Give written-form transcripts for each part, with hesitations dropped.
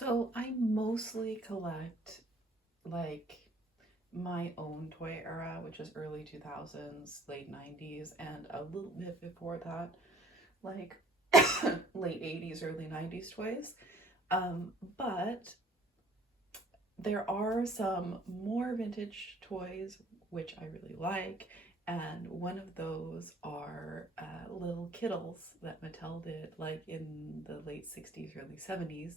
So I mostly collect like my own toy era, which is early 2000s, late 90s, and a little bit before that, like late 80s, early 90s toys. But there are some more vintage toys which I really like, and one of those are little kiddles that Mattel did like in the late 60s, early 70s.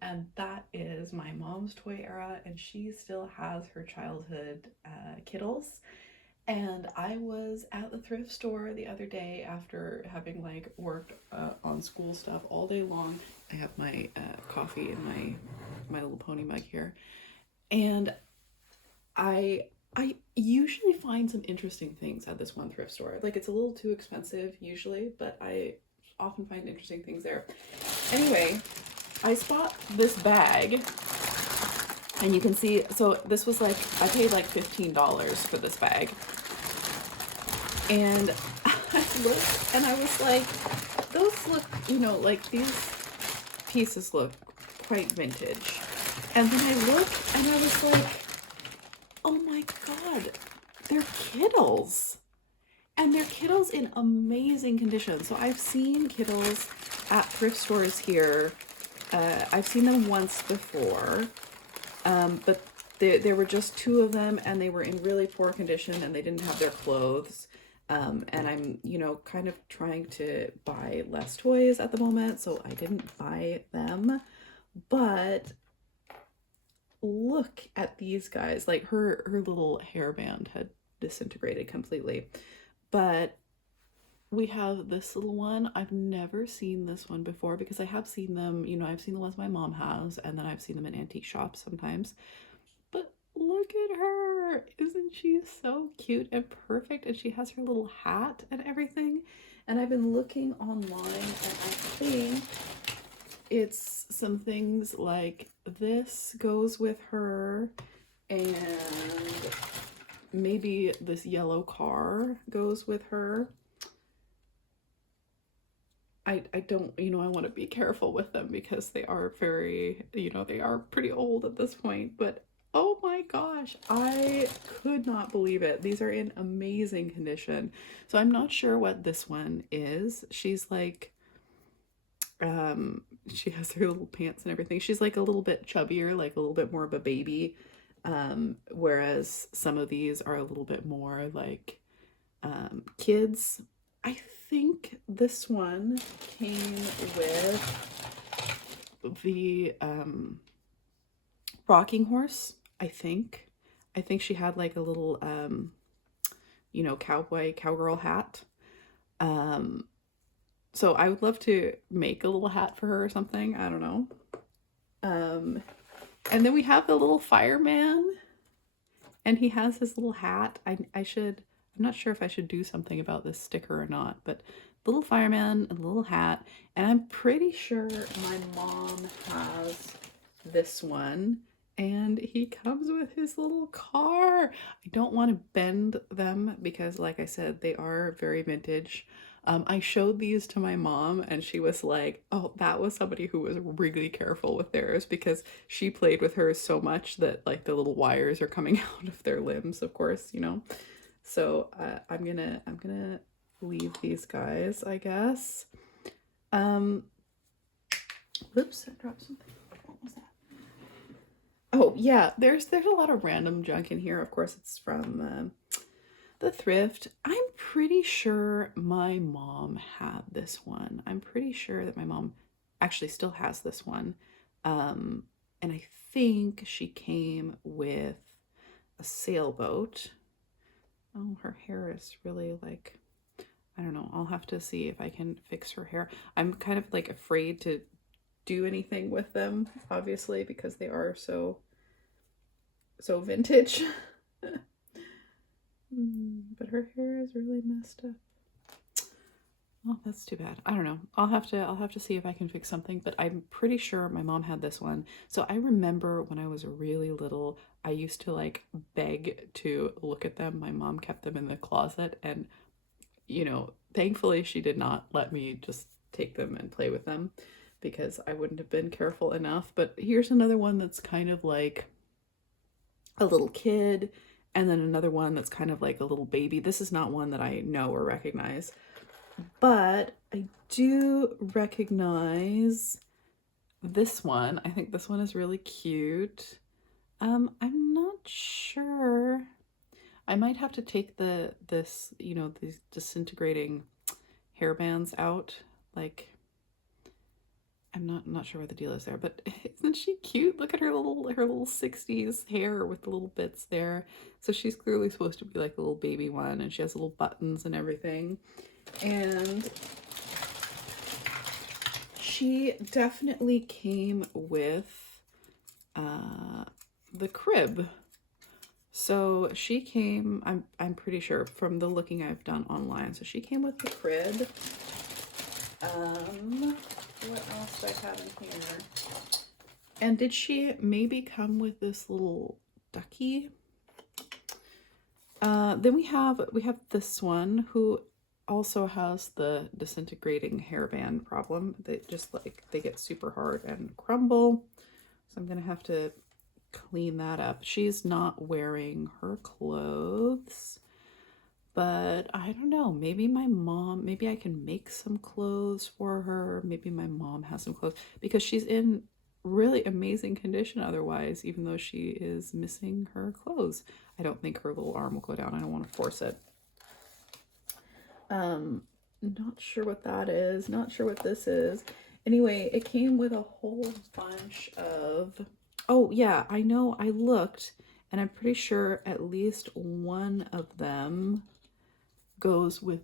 And that is my mom's toy era, and she still has her childhood kittles. And I was at the thrift store the other day after having like worked on school stuff all day long. I have my coffee in my little pony mug here, and I usually find some interesting things at this one thrift store. Like it's a little too expensive usually, but I often find interesting things there. Anyway, I spot this bag, and you can see, so this was like, I paid like $15 for this bag. And I looked and I was like, those look, like these pieces look quite vintage. And then I looked and I was like, oh my God, they're kittles. And they're kittles in amazing condition. So I've seen kittles at thrift stores here. I've seen them once before, but there were just two of them, and they were in really poor condition, and they didn't have their clothes. And I'm, kind of trying to buy less toys at the moment, so I didn't buy them. But look at these guys. Like her little hairband had disintegrated completely. But we have this little one. I've never seen this one before because I have seen them, I've seen the ones my mom has, and then I've seen them in antique shops sometimes. But look at her. Isn't she so cute and perfect? And she has her little hat and everything. And I've been looking online, and I think it's some things like this goes with her, and maybe this yellow car goes with her. I don't, I want to be careful with them because they are very, they are pretty old at this point, but oh my gosh, I could not believe it. These are in amazing condition. So I'm not sure what this one is. She's like, she has her little pants and everything. She's like a little bit chubbier, like a little bit more of a baby. Whereas some of these are a little bit more like kids. I think this one came with the rocking horse. I think she had like a little cowgirl hat. So I would love to make a little hat for her or something. I don't know. And then we have the little fireman, and he has his little hat. I'm not sure if I should do something about this sticker or not, but little fireman and little hat. And I'm pretty sure my mom has this one, and he comes with his little car. I don't want to bend them because, like I said, they are very vintage. I showed these to my mom, and she was like, oh, that was somebody who was really careful with theirs because she played with hers so much that like the little wires are coming out of their limbs, of course. So I'm gonna leave these guys, I guess. Whoops, I dropped something. What was that? Oh yeah, there's a lot of random junk in here. Of course, it's from the thrift. I'm pretty sure my mom had this one. I'm pretty sure that my mom actually still has this one. And I think she came with a sailboat. Oh, her hair is really like, I don't know. I'll have to see if I can fix her hair. I'm kind of like afraid to do anything with them, obviously, because they are so vintage. But her hair is really messed up. Oh, that's too bad. I don't know. I'll have to see if I can fix something, but I'm pretty sure my mom had this one. So I remember when I was really little, I used to like beg to look at them. My mom kept them in the closet, and thankfully she did not let me just take them and play with them. because I wouldn't have been careful enough. But here's another one that's kind of like a little kid, and then another one that's kind of like a little baby. This is not one that I know or recognize, but I do recognize this one. I think this one is really cute. I'm not sure. I might have to take these disintegrating hairbands out. Like, I'm not sure what the deal is there, but isn't she cute? Look at her little 60s hair with the little bits there. So she's clearly supposed to be like a little baby one, and she has little buttons and everything. And she definitely came with the crib. So she came, I'm pretty sure from the looking I've done online. So she came with the crib. What else do I have in here? And did she maybe come with this little ducky? Then we have this one who also has the disintegrating hairband problem. They just like, they get super hard and crumble. So I'm gonna have to clean that up. She's not wearing her clothes, but I don't know, maybe I can make some clothes for her. Maybe my mom has some clothes, because she's in really amazing condition otherwise, even though she is missing her clothes. I don't think her little arm will go down. I don't want to force it. Not sure what that is. Not sure what this is. Anyway, it came with a whole bunch of, oh yeah, I know, I looked, and I'm pretty sure at least one of them goes with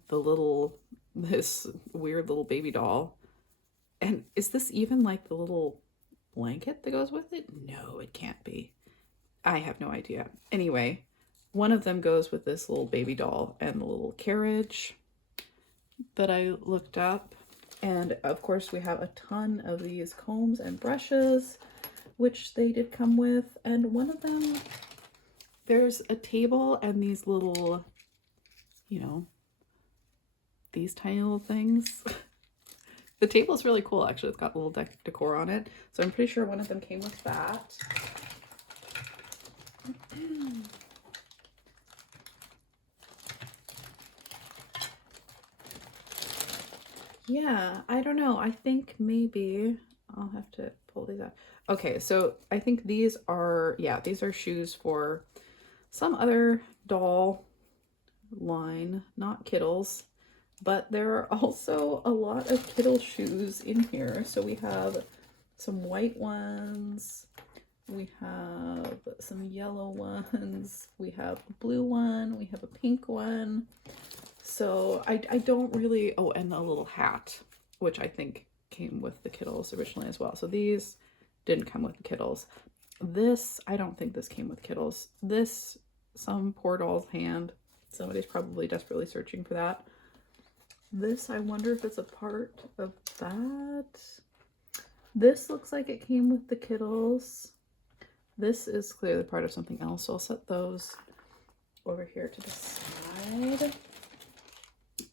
this weird little baby doll. And is this even like the little blanket that goes with it? No, it can't be. I have no idea. Anyway, one of them goes with this little baby doll and the little carriage that I looked up. And of course we have a ton of these combs and brushes, which they did come with. And one of them, there's a table and these little, these tiny little things. The table is really cool, actually. It's got a little decor on it. So I'm pretty sure one of them came with that. Yeah, I don't know. I think maybe I'll have to pull these out. Okay, so I think these are shoes for some other doll line, not Kiddles, but there are also a lot of Kiddle shoes in here. So we have some white ones, we have some yellow ones, we have a blue one, we have a pink one. So I don't really, oh, and a little hat, which I think came with the Kiddles originally as well. So these didn't come with the Kiddles. This, I don't think this came with Kiddles. This, some poor doll's hand. Somebody's probably desperately searching for that. This, I wonder if it's a part of that. This looks like it came with the Kiddles. This is clearly part of something else, so I'll set those over here to the side.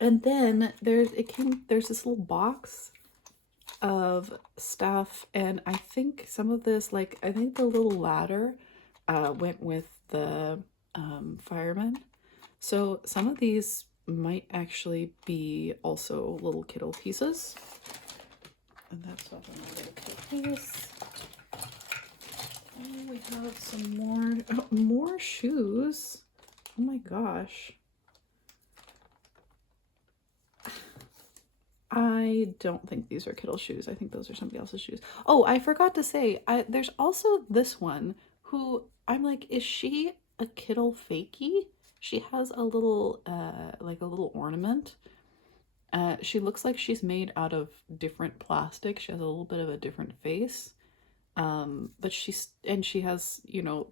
And then there's this little box of stuff, and I think some of this, like, I think the little ladder went with the fireman. So some of these might actually be also little Kiddle pieces. And that's off another Kiddle piece. Oh, we have some more shoes. Oh my gosh. I don't think these are Kiddle shoes. I think those are somebody else's shoes. Oh, I forgot to say, there's also this one who I'm like, is she a Kiddle fakie? She has a little, like a little ornament. She looks like she's made out of different plastic. She has a little bit of a different face. But she has,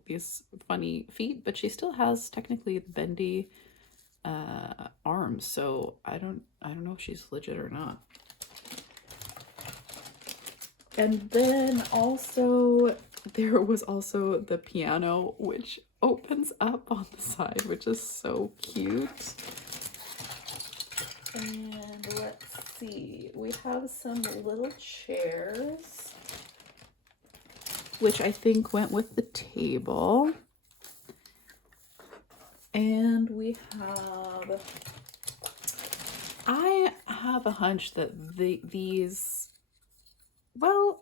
these funny feet, but she still has technically bendy arms, so I don't know if she's legit or not. And then also there was also the piano, which opens up on the side, which is so cute. And let's see, we have some little chairs, which I think went with the table. And we have, I have a hunch that these, well,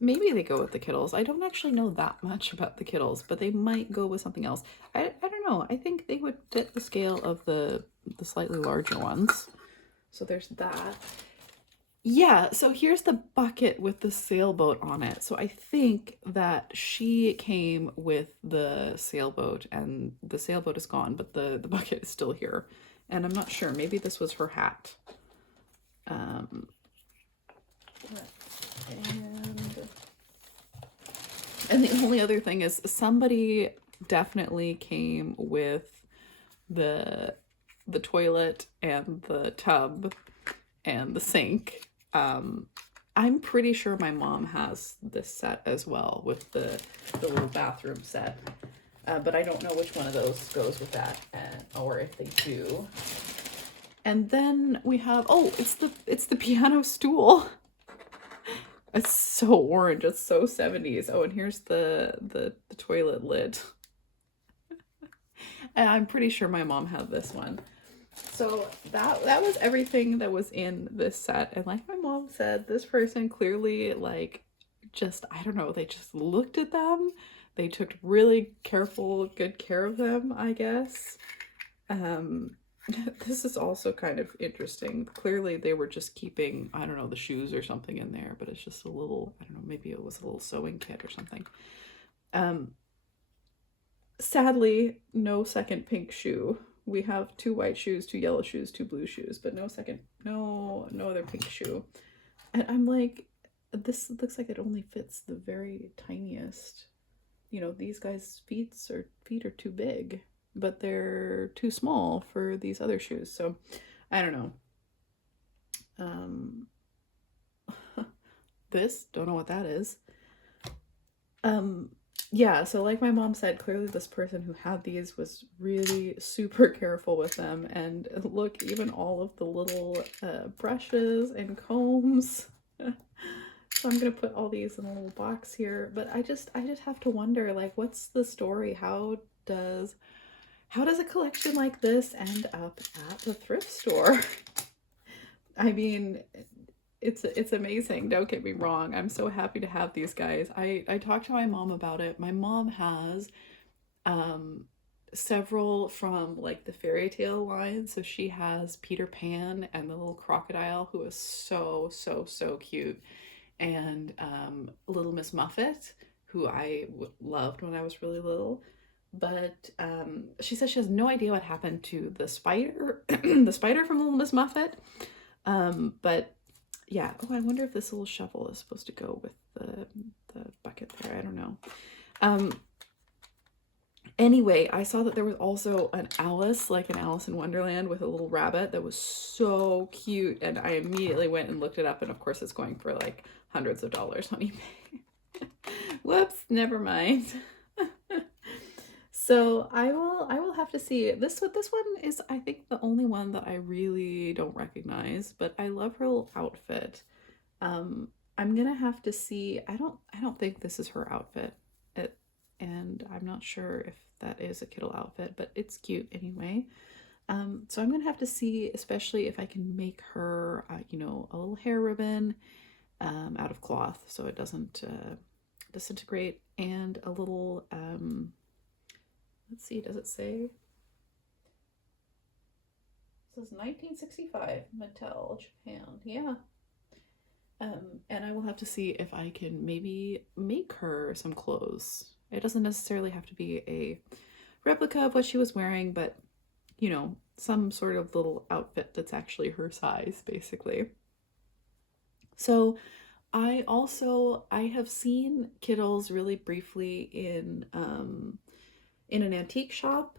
maybe they go with the kiddles. I don't actually know that much about the kiddles, but they might go with something else. I don't know. I think they would fit the scale of the slightly larger ones. So there's that. Yeah, so here's the bucket with the sailboat on it. So I think that she came with the sailboat and the sailboat is gone, but the bucket is still here. And I'm not sure. Maybe this was her hat. And the only other thing is somebody definitely came with the toilet and the tub and the sink. I'm pretty sure my mom has this set as well with the little bathroom set. But I don't know which one of those goes with that, or if they do. And then we have, oh, it's the piano stool. It's so orange. It's so 70s. Oh, and here's the toilet lid. And I'm pretty sure my mom had this one. So that was everything that was in this set. And like my mom said, this person clearly, like, just, I don't know, they just looked at them. They took really good care of them, I guess. This is also kind of interesting. Clearly they were just keeping, I don't know, the shoes or something in there, but it's just a little, I don't know, maybe it was a little sewing kit or something. Sadly, no second pink shoe. We have 2 white shoes, 2 yellow shoes, 2 blue shoes, but no other pink shoe. And I'm like, this looks like it only fits the very tiniest. You know, these guys' feet are too big, but they're too small for these other shoes. So I don't know. This, don't know what that is. Yeah, so like my mom said, clearly this person who had these was really super careful with them. And look, even all of the little brushes and combs. So I'm gonna put all these in a little box here. But I just have to wonder, like, what's the story? How does a collection like this end up at the thrift store? I mean, it's amazing, don't get me wrong. I'm so happy to have these guys. I talked to my mom about it. My mom has several from like the fairy tale line. So she has Peter Pan and the little crocodile who is so cute, and Little Miss Muffet, who I loved when I was really little. But she says she has no idea what happened to the spider the spider from Little Miss Muffet. But yeah, oh, I wonder if this little shovel is supposed to go with the bucket there. I don't know. Anyway, I saw that there was also an Alice, like an Alice in Wonderland with a little rabbit that was so cute, and I immediately went and looked it up, and of course it's going for like hundreds of dollars on eBay. Whoops, never mind. So I will have to see. This one is, I think, the only one that I really don't recognize, but I love her little outfit. I'm gonna have to see. I don't think this is her outfit. And I'm not sure if that is a Kiddle outfit, but it's cute anyway. So I'm gonna have to see, especially if I can make her, you know, a little hair ribbon out of cloth so it doesn't disintegrate, and a little let's see, does it say? It says 1965, Mattel, Japan. Yeah. And I will have to see if I can maybe make her some clothes. It doesn't necessarily have to be a replica of what she was wearing, but, you know, some sort of little outfit that's actually her size, basically. So I have seen Kiddles really briefly in an antique shop.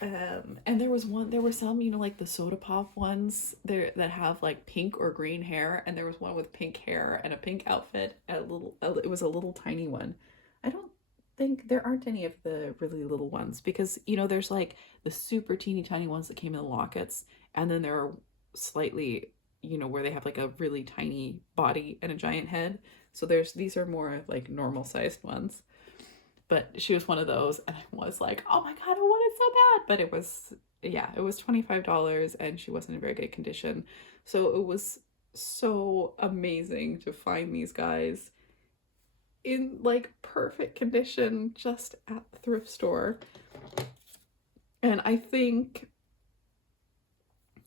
And there were some, you know, like the soda pop ones there that have like pink or green hair, and there was one with pink hair and a pink outfit, it was a little tiny one. I don't think there aren't any of the really little ones, because, you know, there's like the super teeny tiny ones that came in lockets, and then there are slightly, you know, where they have like a really tiny body and a giant head. So these are more like normal sized ones. But she was one of those, and I was like, oh my God, I want it so bad. But it was, yeah, it was $25, and she wasn't in very good condition. So it was so amazing to find these guys in like perfect condition just at the thrift store. And I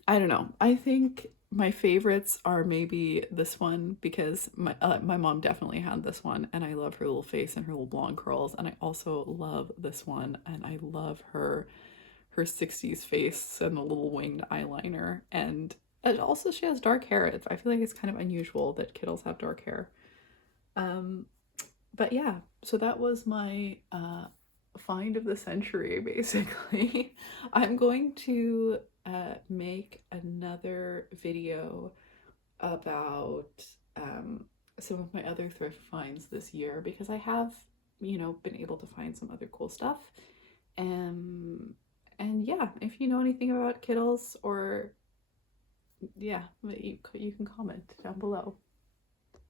don't know, I think my favorites are maybe this one, because my mom definitely had this one, and I love her little face and her little blonde curls. And I also love this one, and I love her 60s face and the little winged eyeliner. And also she has dark hair. I feel like it's kind of unusual that kiddles have dark hair. Um, but yeah, so that was my find of the century, basically. I'm going to make another video about some of my other thrift finds this year, because I have, you know, been able to find some other cool stuff. And yeah, if you know anything about kiddles, or yeah, you can comment down below.